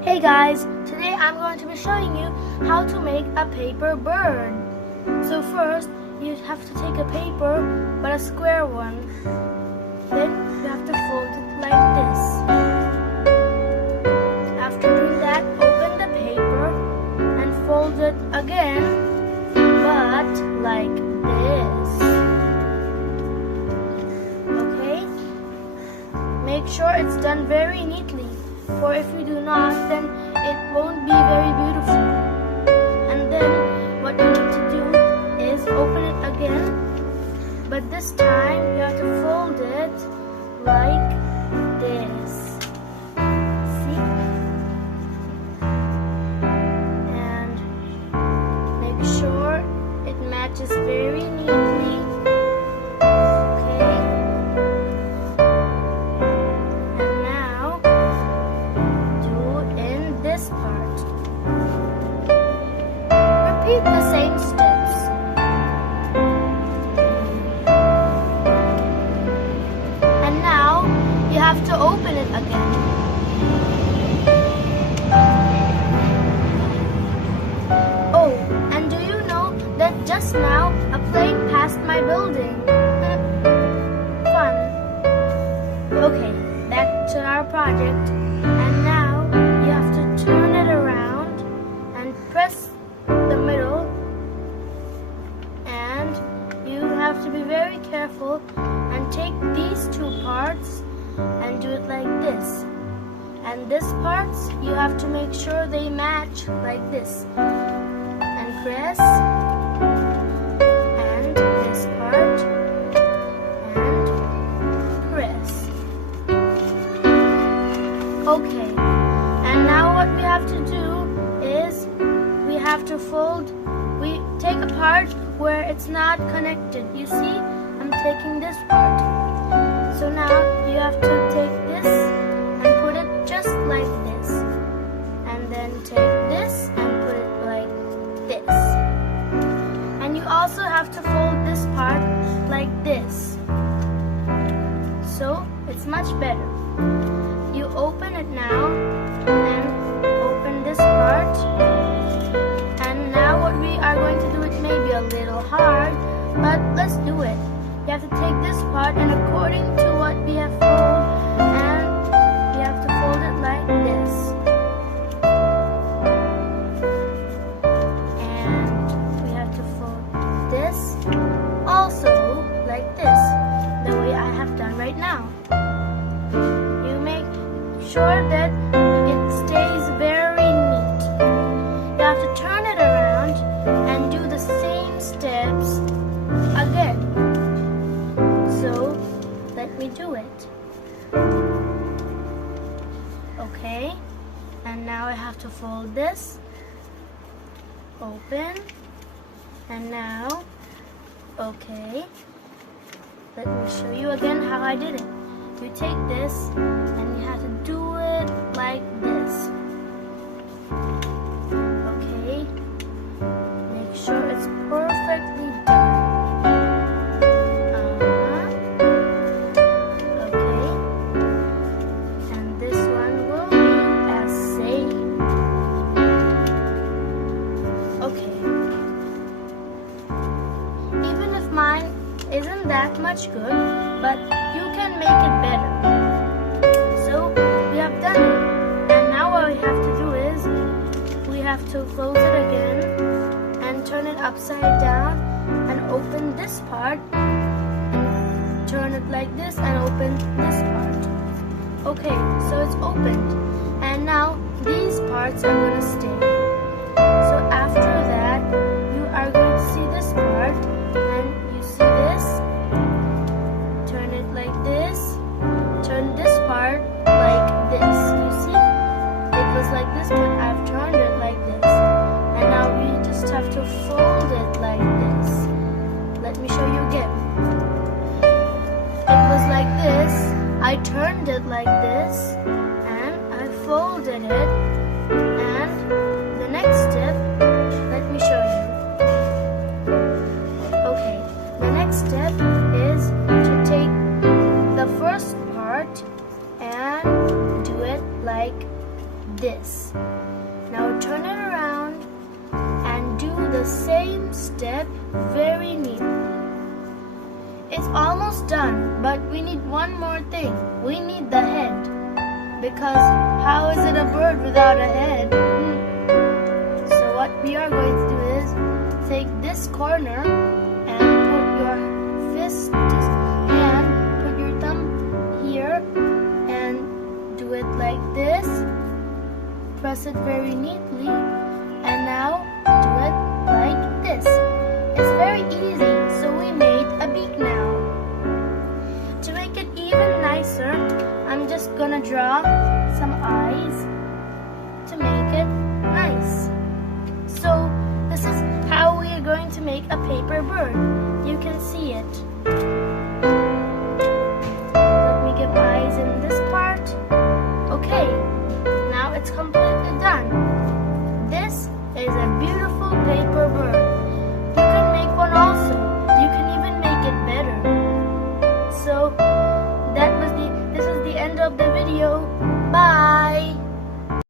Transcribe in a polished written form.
Hey guys, today I'm going to be showing you how to make a paper bird. So first, you have to take a paper, but a square one. Then you have to fold it like this. After doing that, open the paper and fold it again, but like this. Okay? Make sure it's done very neatly. For if you do not, then it won't be very beautiful. And then what you need to do is open it again, but this time you have to fold it like this. See? And make sure it matches very neatly. Repeat the same steps. And now you have to open it again. Oh, and do you know that just now a plane passed my building? Fun. Okay, back to our project. And now you have to turn it around and press the middle, and you have to be very careful and take these two parts and do it like this. And this parts you have to make sure they match like this, and press, and this part and press. Okay, and now what we have to do is we have to fold, we take a part where it's not connected. You see, I'm taking this part. So now you have to take this and put it just like this. And then take this and put it like this. And you also have to fold this part like this. So it's much better. You open it now and open this part. A little hard, but let's do it. You have to take this part, and according to what we have folded, and you have to fold it like this. And we have to fold this also like this, the way I have done right now. You make sure that it stays very neat. You have to turn it around and do the same steps again. So let me do it. Okay, and now I have to fold this, open, and now, okay, let me show you again how I did it. You take this and you have to do it like this. Okay, make sure it's perfectly done. Okay, and this one will be as same. Okay, even if mine isn't that much good, but you can make it better. So we have done it, and now what we have to do is we have to close it again and turn it upside down and open this part and turn it like this and open this part. Okay, so it's opened, and now these parts are going to stay. So after that, you are going to see this part, and you see this, turn it like this, turn this part like this. You see, it was like this, but I've turned it like this. And now we just have to fold it like this. Let me show you again. It was like this, I turned it like this, and I folded it. And the next step, let me show you. Okay, the next step is to take the first part and do it like this. this. Now turn it around and do the same step very neatly. It's almost done, but we need one more thing. We need the head. Because how is it a bird without a head? So what we are going to do is take this corner and put your fist and put your thumb here and do it like this. Press it very neatly and now do it like this. It's very easy, so we made a beak now. To make it even nicer, I'm just gonna draw some eyes to make it nice. So this is how we are going to make a paper bird. You can see it. Let me give eyes in this part. Okay, now it's completely done. This is a beautiful paper bird. You can make one also. You can even make it better. So this is the end of the video.